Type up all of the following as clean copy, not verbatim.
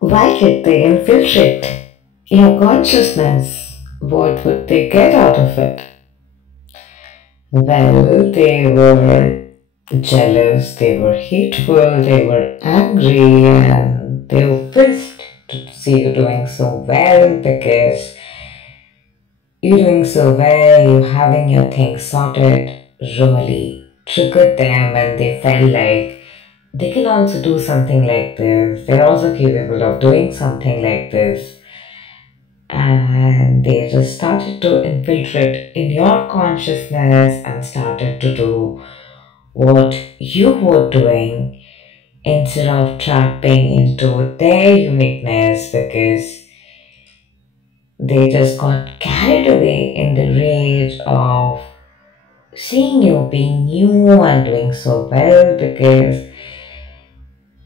Why did they infiltrate your consciousness? What would they get out of it? Well, they were jealous, they were hateful, they were angry, and they were pissed to see you doing so well because you're doing so well, you're having your things sorted, really triggered them, and they felt like they can also do something like this. They're also capable of doing something like this. And they just started to infiltrate in your consciousness and started to do what you were doing instead of tapping into their uniqueness, because they just got carried away in the rage of seeing you being new and doing so well, because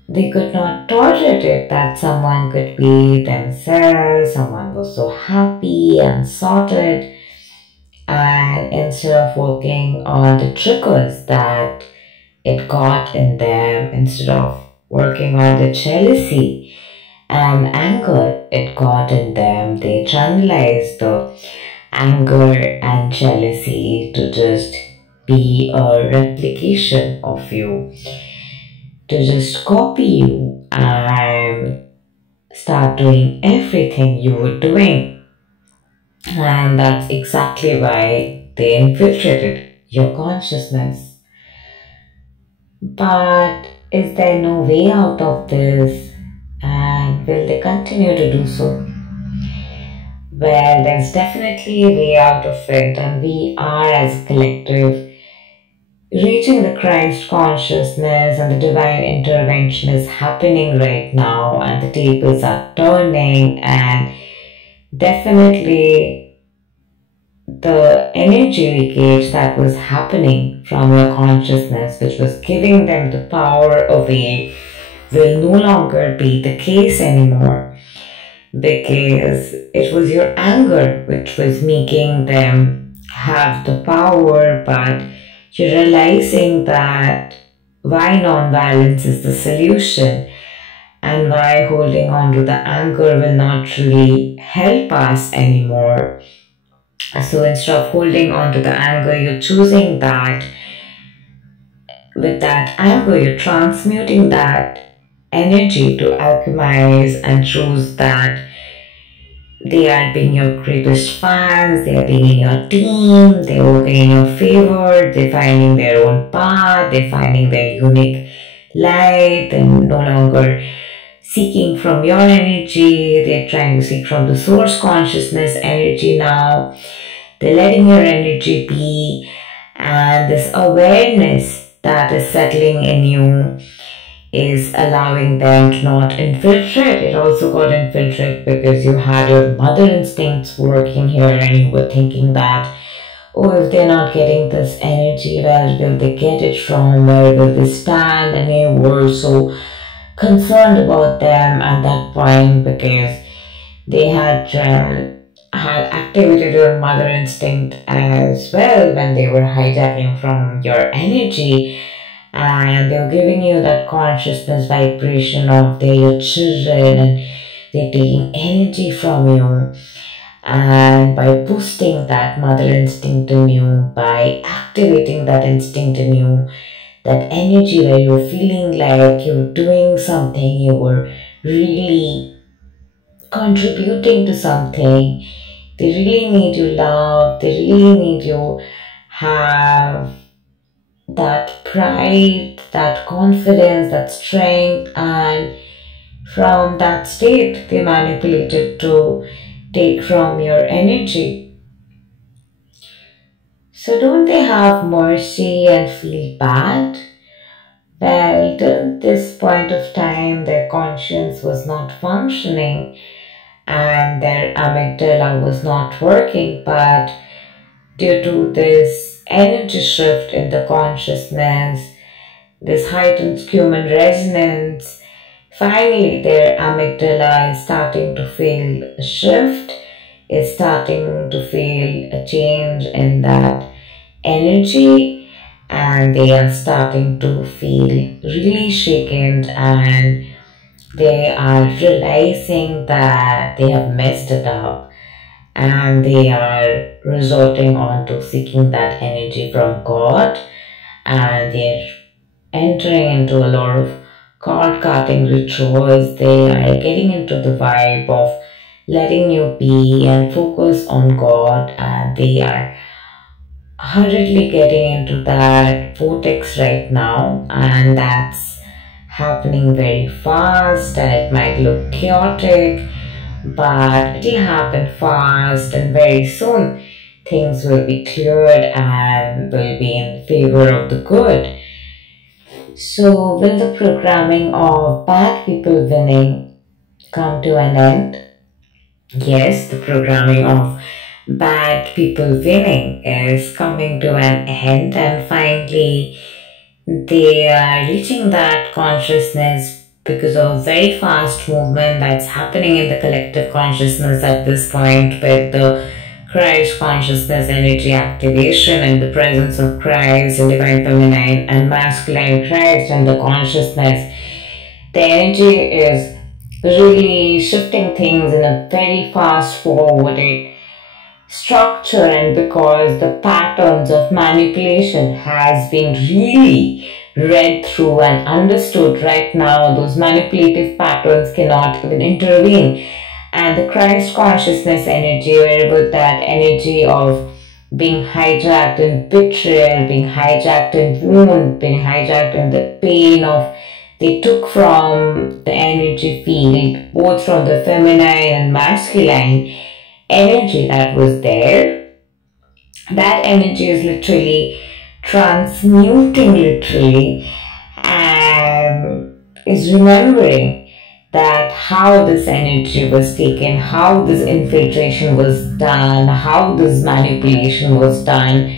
they could not tolerate it that someone could be themselves, someone was so happy and sorted, and instead of working on the triggers that it got in them, instead of working on the jealousy and anger it got in them, they channelized the anger and jealousy to just be a replication of you, to just copy you and start doing everything you were doing. And that's exactly why they infiltrated your consciousness. But is there no way out of this? And will they continue to do so? Well, there's definitely a way out of it, and we are, as a collective, reaching the Christ consciousness, and the divine intervention is happening right now, and the tables are turning, and definitely the energy leakage that was happening from your consciousness, which was giving them the power away, will no longer be the case anymore, because it was your anger which was making them have the power. But you're realizing that why non-violence is the solution, and why holding on to the anger will not really help us anymore. So instead of holding on to the anger, you're choosing that with that anger, you're transmuting that energy to alchemize and choose that they are being your greatest fans, they are being in your team, they're working in your favor, they're finding their own path, they're finding their unique light, they're no longer seeking from your energy, they're trying to seek from the source consciousness energy now. They're letting your energy be, and this awareness that is settling in you is allowing them to not infiltrate. It also got infiltrated because you had your mother instincts working here, and you were thinking that, oh, if they're not getting this energy, where will they get it from? Where will they stand? And you were so concerned about them at that point because they had activated your mother instinct as well when they were hijacking from your energy. And they're giving you that consciousness vibration of they're your children, and they're taking energy from you. And by boosting that mother instinct in you, by activating that instinct in you, that energy where you're feeling like you're doing something, you were really contributing to something, they really need you love, they really need you have that pride, that confidence, that strength, and from that state they manipulated to take from your energy. So don't they have mercy and feel bad? Well, till this point of time their conscience was not functioning and their amygdala was not working, but due to this energy shift in the consciousness, this heightened human resonance, finally their amygdala is starting to feel a shift, is starting to feel a change in that energy, and they are starting to feel really shaken and They are realizing that they have messed it up, and they are resorting on to seeking that energy from God, and they're entering into a lot of card cutting rituals. They are getting into the vibe of letting you be and focus on God, and they are hurriedly getting into that vortex right now, and that's happening very fast, and it might look chaotic, but it'll happen fast, and very soon things will be cleared and will be in favor of the good. So will the programming of bad people winning come to an end? Yes, the programming of bad people winning is coming to an end, and finally they are reaching that consciousness because of very fast movement that's happening in the collective consciousness at this point, with the Christ consciousness energy activation and the presence of Christ and divine feminine and masculine Christ and the consciousness. The energy is really shifting things in a very fast forwarded structure, and because the patterns of manipulation has been really read through and understood right now, those manipulative patterns cannot even intervene. And the Christ consciousness energy, wherever that energy of being hijacked in betrayal, being hijacked in wound, being hijacked in the pain of they took from the energy field, both from the feminine and masculine energy that was there, that energy is literally transmuting literally, and is remembering that how this energy was taken, how this infiltration was done, how this manipulation was done.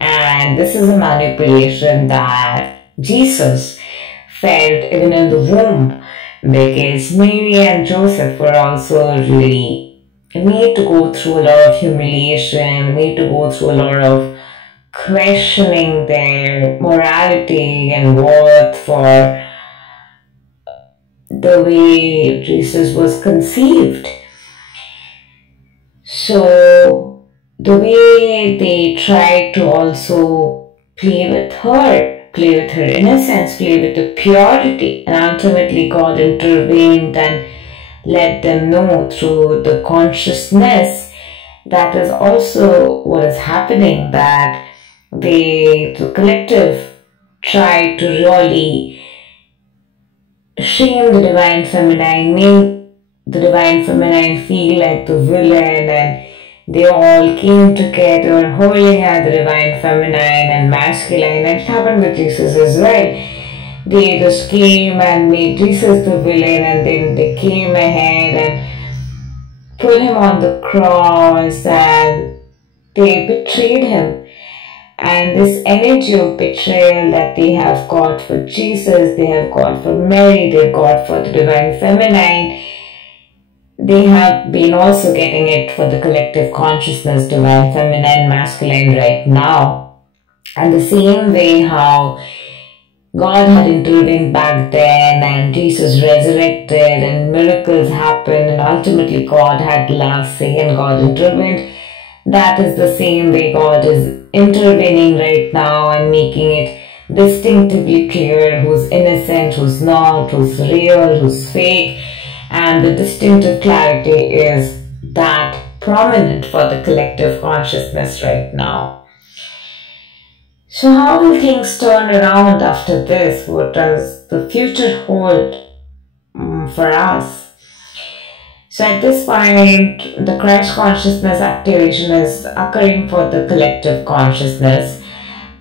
And this is a manipulation that Jesus felt even in the womb, because Mary and Joseph were also really made to go through a lot of humiliation, made to go through a lot of questioning their morality and worth for the way Jesus was conceived. So the way they tried to also play with her innocence, play with the purity, and ultimately God intervened and let them know through the consciousness that is also what is happening, that the collective tried to really shame the divine feminine, make the divine feminine feel like the villain, and they all came together hurling at the divine feminine and masculine. And it happened with Jesus as well. They just came and made Jesus the villain, and then they came ahead and put him on the cross, and they betrayed him. And this energy of betrayal that they have got for Jesus, they have got for Mary, they've got for the divine feminine, they have been also getting it for the collective consciousness, divine feminine, masculine right now. And the same way how God had intervened back then, and Jesus resurrected, and miracles happened, and ultimately God had the last say and God intervened. That is the same way God is intervening right now and making it distinctively clear who's innocent, who's not, who's real, who's fake. And the distinctive clarity is that prominent for the collective consciousness right now. So how will things turn around after this? What does the future hold for us? So at this point, the Christ consciousness activation is occurring for the collective consciousness,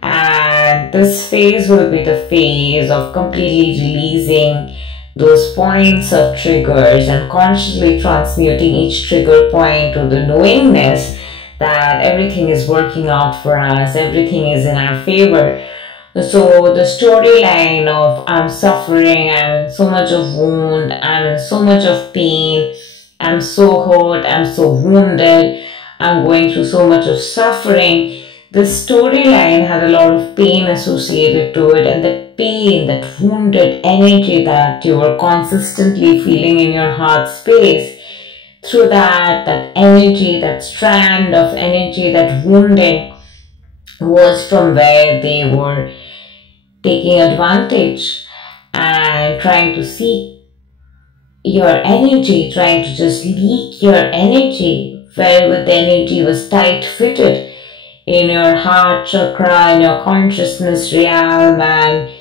and this phase will be the phase of completely releasing those points of triggers and consciously transmuting each trigger point to the knowingness that everything is working out for us, everything is in our favor. So the storyline of I'm suffering, I'm in so much of wound, I'm in so much of pain, I'm so hurt, I'm so wounded, I'm going through so much of suffering. This storyline had a lot of pain associated to it, and the pain, that wounded energy that you were consistently feeling in your heart space, through that energy, that strand of energy, that wounding was from where they were taking advantage and trying to seek your energy, trying to just leak your energy, where the energy was tight fitted in your heart chakra, in your consciousness realm, and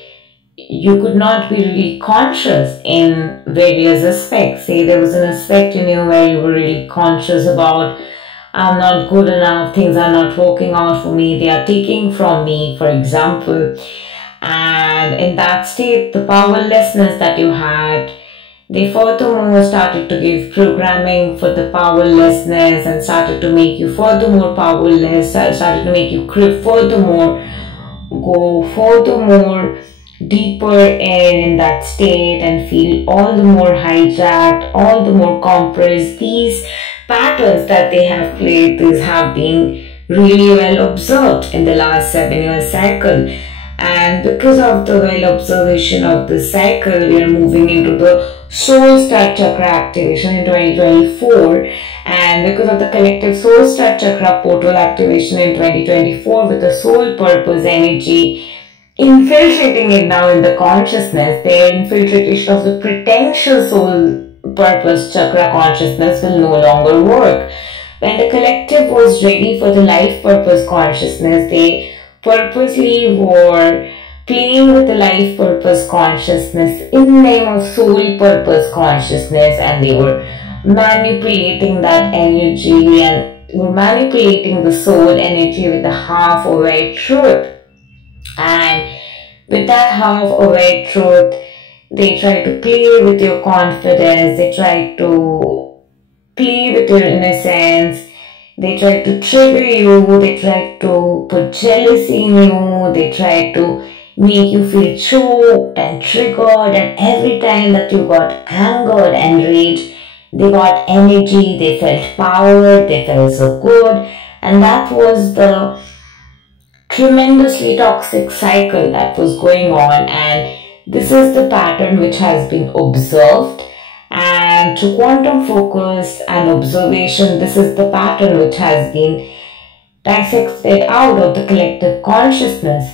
you could not be really conscious in various aspects. Say there was an aspect in you where you were really conscious about, I'm not good enough, things are not working out for me, they are taking from me, for example. And in that state, the powerlessness that you had, they furthermore started to give programming for the powerlessness and started to make you furthermore powerless, started to make you furthermore go furthermore deeper in that state and feel all the more hijacked, all the more compressed. These patterns that they have played, these have been really well observed in the last 7-year cycle. And because of the well observation of this cycle, we are moving into the soul star chakra activation in 2024. And because of the collective soul star chakra portal activation in 2024 with the soul purpose energy infiltrating it now in the consciousness, the infiltration of the potential soul purpose chakra consciousness will no longer work. When the collective was ready for the life purpose consciousness, they purposely were playing with the life purpose consciousness in the name of soul purpose consciousness, and they were manipulating that energy and were manipulating the soul energy with the half-aware truth. And with that half-aware truth, they try to play with your confidence, they try to play with your innocence, they try to trigger you, they try to put jealousy in you, they try to make you feel choked and triggered, and every time that you got angered and rage, they got energy, they felt power, they felt so good. And that was the tremendously toxic cycle that was going on, and this is the pattern which has been observed. And through quantum focus and observation, this is the pattern which has been dissected out of the collective consciousness.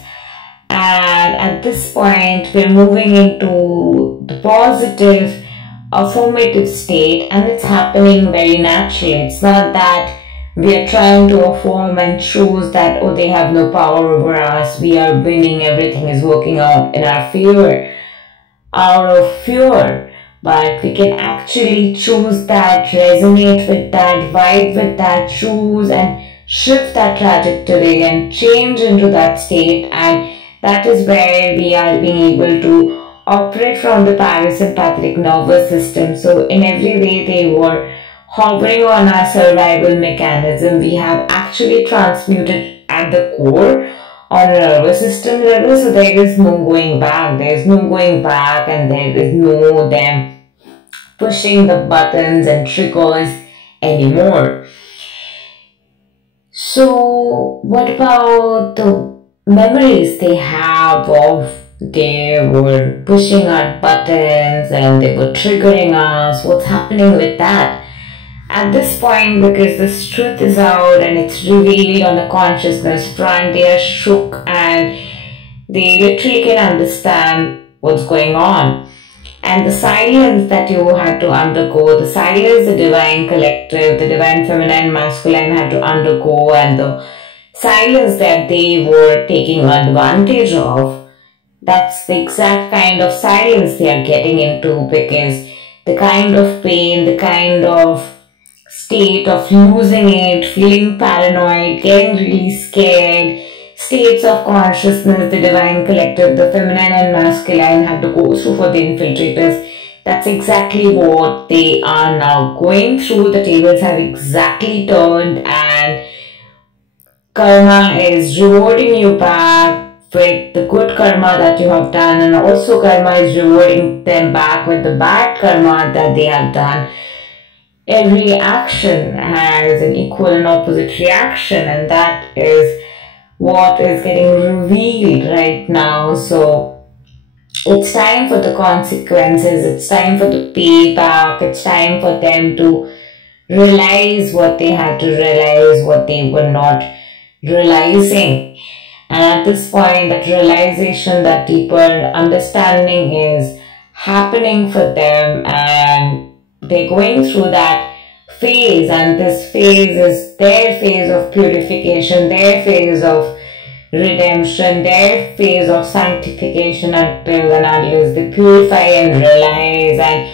And at this point, we're moving into the positive, affirmative state, and it's happening very naturally. It's not that we are trying to affirm and choose that, oh, they have no power over us, we are winning, everything is working out in our favor, out of fear. But we can actually choose that, resonate with that, vibe with that, choose and shift that trajectory and change into that state. And that is where we are being able to operate from the parasympathetic nervous system. So in every way they were hovering on our survival mechanism, we have actually transmuted at the core on a nervous system level. So there is no going back, there is no going back, and there is no them pushing the buttons and triggers anymore. So what about the memories they have of they were pushing our buttons and they were triggering us? What's happening with that? At this point, because this truth is out and it's revealed on the consciousness front, they are shook and they literally can understand what's going on. And the silence that you had to undergo, the silence the divine collective, the divine feminine masculine had to undergo, and the silence that they were taking advantage of, that's the exact kind of silence they are getting into, because the kind of pain, the kind of state of losing it, feeling paranoid, getting really scared, states of consciousness, the divine collective, the feminine and masculine had to go through for the infiltrators. That's exactly what they are now going through. The tables have exactly turned, and karma is rewarding you back with the good karma that you have done, and also karma is rewarding them back with the bad karma that they have done. Every action has an equal and opposite reaction, and that is what is getting revealed right now. So It's time for the consequences, it's time for the payback, it's time for them to realize what they had to realize, what they were not realizing. And at this point, that realization, that deeper understanding is happening for them, and they're going through that phase, and this phase is their phase of purification, their phase of redemption, their phase of sanctification, until and unless they purify and realize and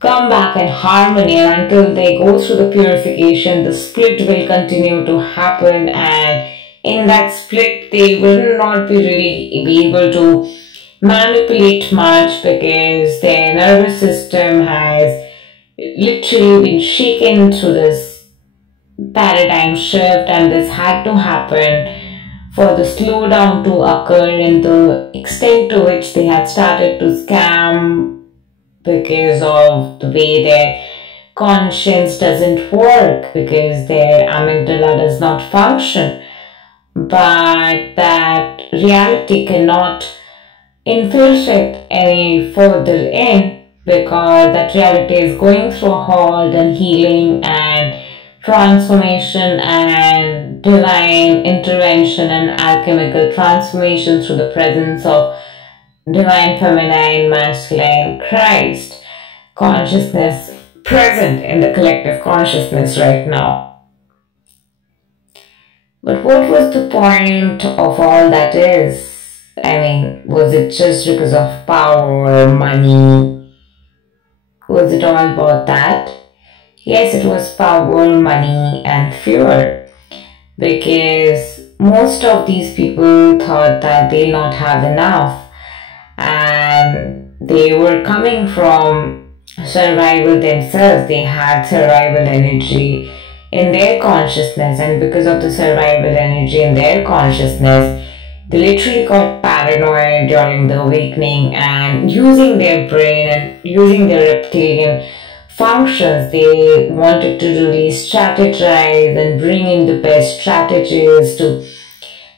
come back in harmony. And until they go through the purification, the split will continue to happen, and in that split they will not be really be able to manipulate much, because their nervous system has literally been shaken through this paradigm shift, and this had to happen for the slowdown to occur in the extent to which they had started to scam, because of the way their conscience doesn't work, because their amygdala does not function. But that reality cannot infiltrate any further in, because that reality is going through a halt and healing and transformation and divine intervention and alchemical transformation through the presence of divine feminine, masculine, Christ consciousness present in the collective consciousness right now. But what was the point of all that is? I mean, was it just because of power or money? Was it all about that? Yes, it was power, money, and fear. Because most of these people thought that they'll not have enough, and they were coming from survival themselves. They had survival energy in their consciousness, and because of the survival energy in their consciousness, they literally got paranoid during the awakening, and using their brain and using their reptilian functions, they wanted to really strategize and bring in the best strategies to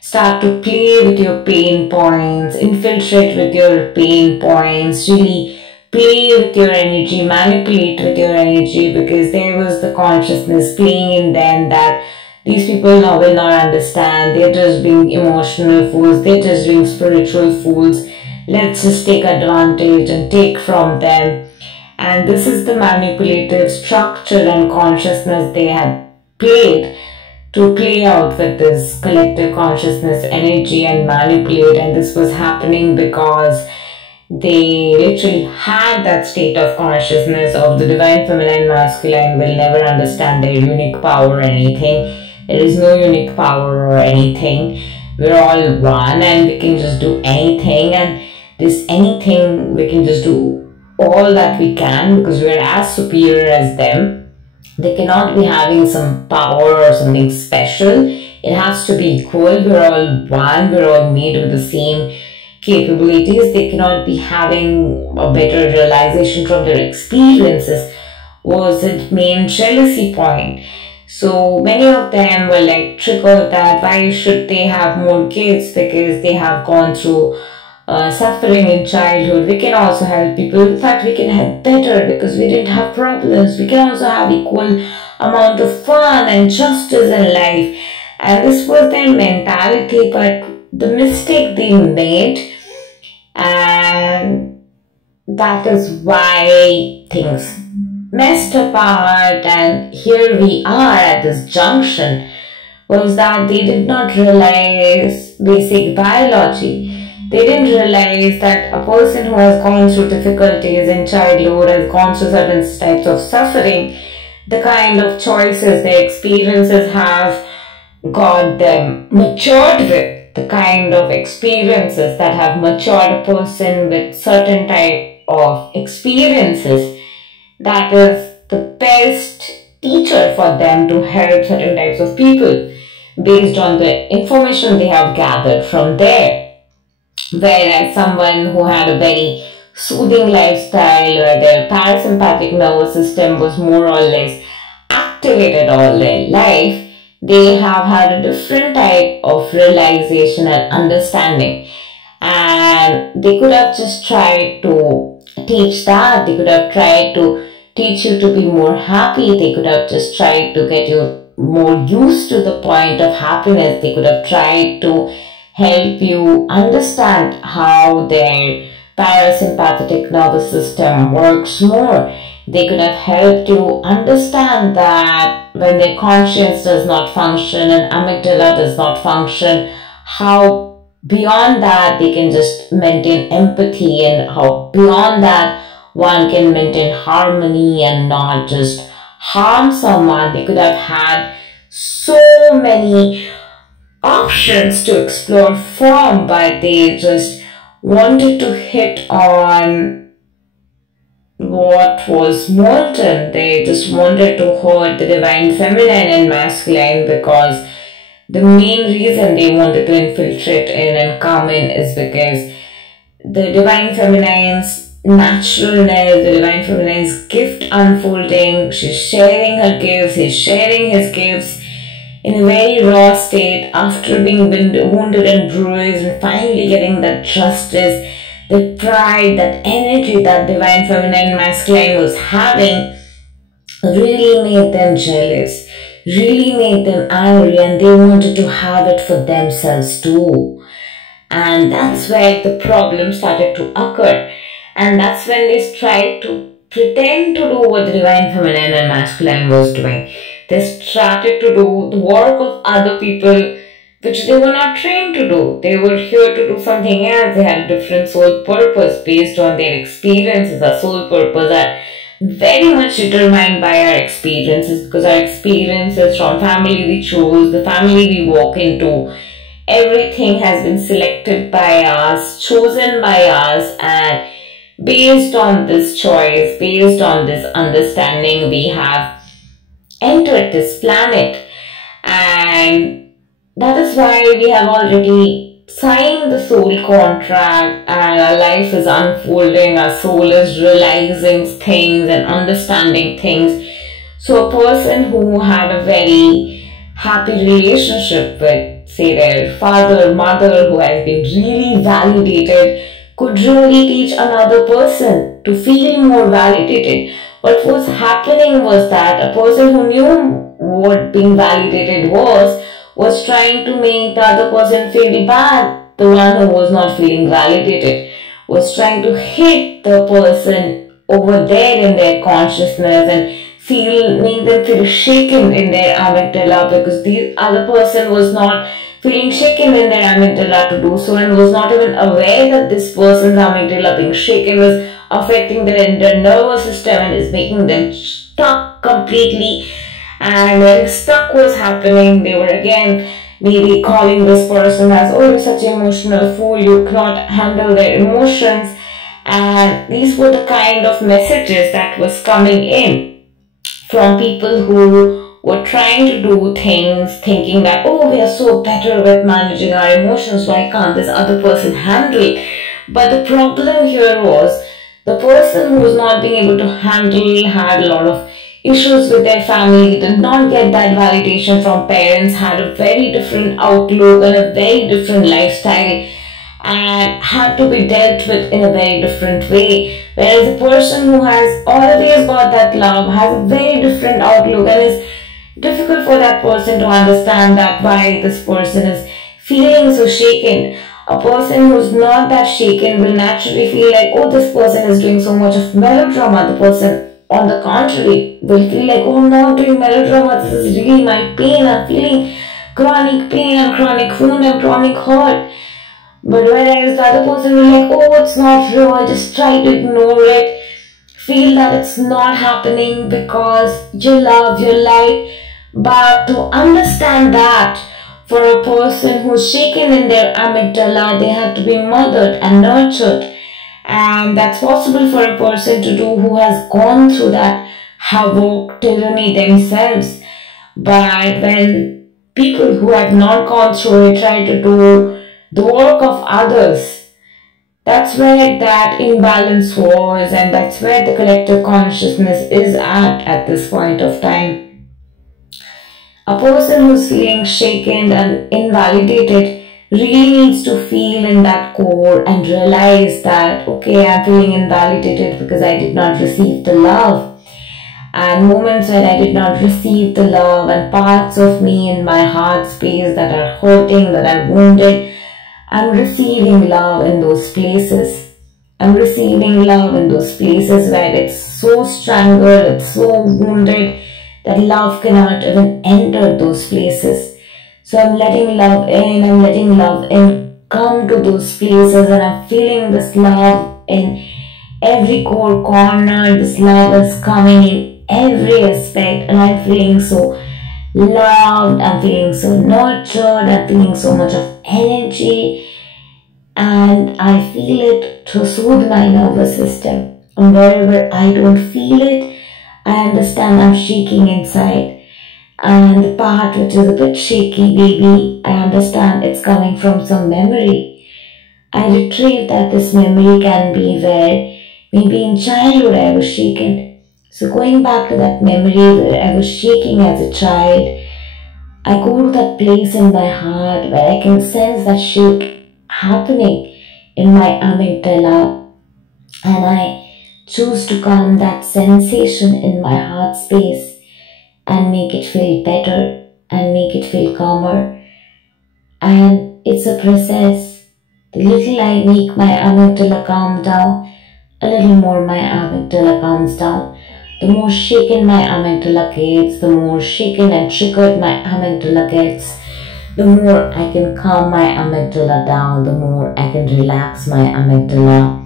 start to play with your pain points, infiltrate with your pain points, really play with your energy, manipulate with your energy, because there was the consciousness playing in them that these people now will not understand. They're just being emotional fools, they're just being spiritual fools. Let's just take advantage and take from them. And this is the manipulative structure and consciousness they had played to play out with this collective consciousness energy and manipulate. And this was happening because they literally had that state of consciousness of the divine feminine masculine will never understand their unique power or anything. There is no unique power or anything. We're all one, and we can just do anything, and this anything we can just do all that we can, because we're as superior as them. They cannot be having some power or something special. It has to be equal. We're all one. We're all made with the same capabilities. They cannot be having a better realization from their experiences, was the main jealousy point. So many of them were like triggered that why should they have more kids, because they have gone through suffering in childhood. We can also help people. In fact, we can help better because we didn't have problems. We can also have equal amount of fun and justice in life. And this was their mentality, but the mistake they made, and that is why things messed apart, and here we are at this junction, was that they did not realize basic biology. They didn't realize that a person who has gone through difficulties in childhood, has gone through certain types of suffering, the kind of choices their experiences have got them matured with, the kind of experiences that have matured a person with certain type of experiences, that is the best teacher for them to help certain types of people based on the information they have gathered from there. Whereas someone who had a very soothing lifestyle, where their parasympathetic nervous system was more or less activated all their life, they have had a different type of realization and understanding. And And they could have just tried to teach that. They could have tried to teach you to be more happy. They could have just tried to get you more used to the point of happiness. They could have tried to help you understand how their parasympathetic nervous system works more. They could have helped you understand that when their conscience does not function and amygdala does not function, how beyond that they can just maintain empathy, and how beyond that one can maintain harmony and not just harm someone. They could have had so many options to explore from, but they just wanted to hit on what was molten. They just wanted to hurt the divine feminine and masculine, because the main reason they wanted to infiltrate in and come in is because the divine feminine's naturalness, the divine feminine's gift unfolding, she's sharing her gifts, he's sharing his gifts in a very raw state after being wounded and bruised, and finally getting that justice, the pride, that energy that divine feminine masculine was having really made them jealous, really made them angry, and they wanted to have it for themselves too. And that's where the problem started to occur. And that's when they tried to pretend to do what the divine feminine and masculine was doing. They started to do the work of other people which they were not trained to do. They were here to do something else. They had a different soul purpose based on their experiences. Our soul purpose are very much determined by our experiences, because our experiences from family we chose, the family we walk into, everything has been selected by us, chosen by us, and based on this choice, based on this understanding, we have entered this planet. And that is why we have already signed the soul contract, and our life is unfolding, our soul is realizing things and understanding things. So a person who had a very happy relationship with, say, their father or mother, who has been really validated, could really teach another person to feel more validated. What was happening was that a person who knew what being validated was trying to make the other person feel bad. The one who was not feeling validated was trying to hit the person over there in their consciousness and make them feel shaken in their amygdala, because the other person was not feeling shaken in their amygdala to do so, and was not even aware that this person's amygdala being shaken was affecting their nervous system and is making them stuck completely. And when stuck was happening, they were again maybe calling this person as, oh, you're such an emotional fool, you cannot handle their emotions. And these were the kind of messages that was coming in from people who were trying to do things thinking that, oh, we are so better with managing our emotions, why can't this other person handle it? But the problem here was the person who was not being able to handle had a lot of issues with their family, did not get that validation from parents, had a very different outlook and a very different lifestyle, and had to be dealt with in a very different way. Whereas a person who has always got that love has a very different outlook, and is difficult for that person to understand that why this person is feeling so shaken. A person who's not that shaken will naturally feel like, oh, this person is doing so much of melodrama. The person, on the contrary, will feel like, oh, I'm not doing melodrama, this is really my pain, I'm feeling chronic pain and chronic wound and chronic hurt. But whereas the other person will like, oh, it's not real, just try to ignore it, feel that it's not happening because you love your life. But to understand that for a person who's shaken in their amygdala, they have to be mothered and nurtured. And that's possible for a person to do who has gone through that havoc, tyranny themselves. But when people who have not gone through it try to do the work of others, that's where that imbalance was, and that's where the collective consciousness is at this point of time. A person who's feeling shaken and invalidated really needs to feel in that core and realize that, okay, I'm feeling invalidated because I did not receive the love. And moments when I did not receive the love and parts of me in my heart space that are hurting, that are wounded, I'm receiving love in those places. I'm receiving love in those places where it's so strangled, it's so wounded that love cannot even enter those places. So I'm letting love in come to those places, and I'm feeling this love in every core corner. This love is coming in every aspect, and I'm feeling so loved, I'm feeling so nurtured, I'm feeling so much of energy, and I feel it to soothe my nervous system. And wherever I don't feel it, I understand I'm shaking inside. And the part which is a bit shaky, baby, I understand it's coming from some memory. I retrieve that this memory can be where maybe in childhood I was shaken. So going back to that memory where I was shaking as a child, I go to that place in my heart where I can sense that shake happening in my amygdala, and I choose to calm that sensation in my heart space and make it feel better and make it feel calmer. And it's a process. The little I make my amygdala calm down, a little more my amygdala calms down. The more shaken my amygdala gets, the more shaken and triggered my amygdala gets, the more I can calm my amygdala down, the more I can relax my amygdala.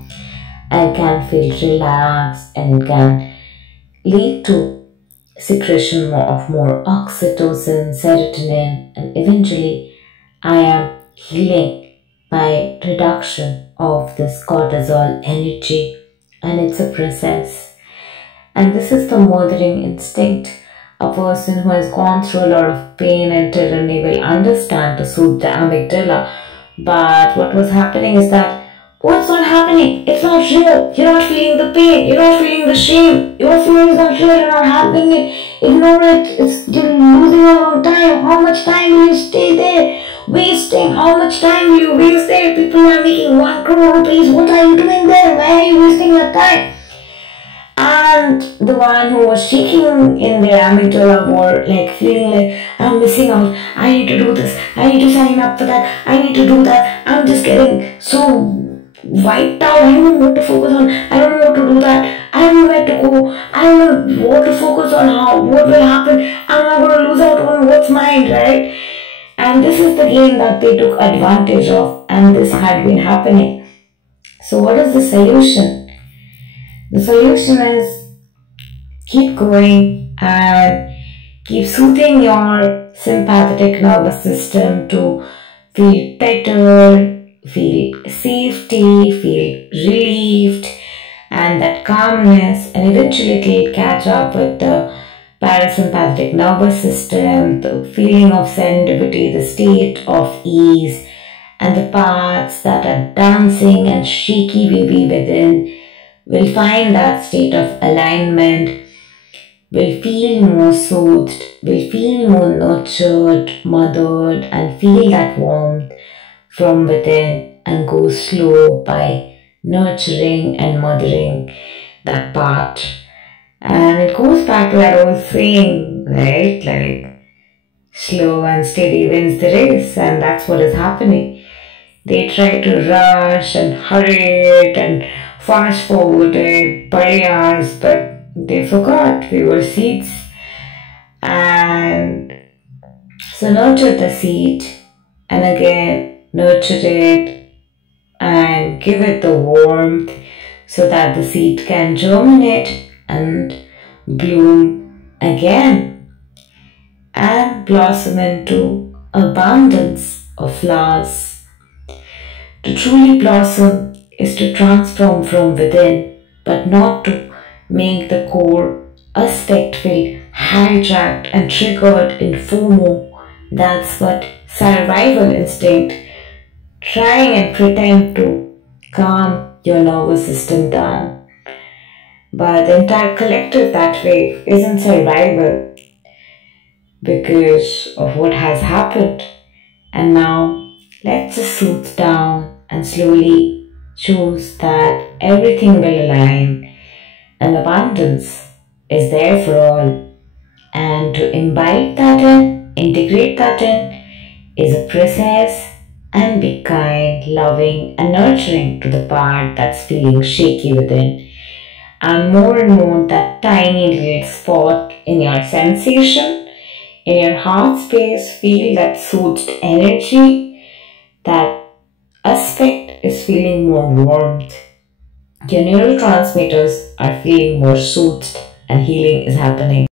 I can feel relaxed, and it can lead to secretion of more oxytocin, serotonin, and eventually I am healing by reduction of this cortisol energy. And it's a process. And this is the mothering instinct. A person who has gone through a lot of pain and tyranny will understand to soothe the amygdala. But what was happening is that, what's not happening? It's not real. You're not feeling the pain. You're not feeling the shame. Your feeling is not real. You're not having it. Ignore it. You're losing your time. How much time will you stay there? Wasting. How much time will you waste there? People are making 1 crore rupees. What are you doing there? Why are you wasting your time? And the one who was shaking in their amygdala were like feeling like, I'm missing out. I need to do this. I need to sign up for that. I need to do that. I'm just getting so wiped out. I don't know what to focus on. I don't know what to do that. I don't know where to go. I don't know what to focus on. What will happen. I'm not going to lose out on what's mine, right? And this is the game that they took advantage of, and this had been happening. So what is the solution? The solution is keep going and keep soothing your sympathetic nervous system to feel better, feel safety, feel relieved, and that calmness, and eventually it will catch up with the parasympathetic nervous system, the feeling of serendipity, the state of ease, and the parts that are dancing and shaky baby within will find that state of alignment, will feel more soothed, will feel more nurtured, mothered, and feel that warmth from within, and go slow by nurturing and mothering that part. And it goes back to that old saying, right? Like, slow and steady wins the race, and that's what is happening. They try to rush and hurry it and fast forward it by hours, but they forgot we were seeds. And so nurture the seed, and again nurture it and give it the warmth so that the seed can germinate and bloom again and blossom into abundance of flowers. To truly blossom is to transform from within, but not to make the core aspect feel hijacked and triggered in FOMO. That's what survival instinct, trying and pretend to calm your nervous system down. But the entire collective that way isn't survival because of what has happened. And now Let's just soothe down and slowly choose that everything will align and abundance is there for all. And to imbibe that in, integrate that in, is a process, and be kind, loving, and nurturing to the part that's feeling shaky within. And more that tiny little spot in your sensation, in your heart space, feel that soothed energy, that aspect is feeling more warmth. Your neurotransmitters are feeling more soothed and healing is happening.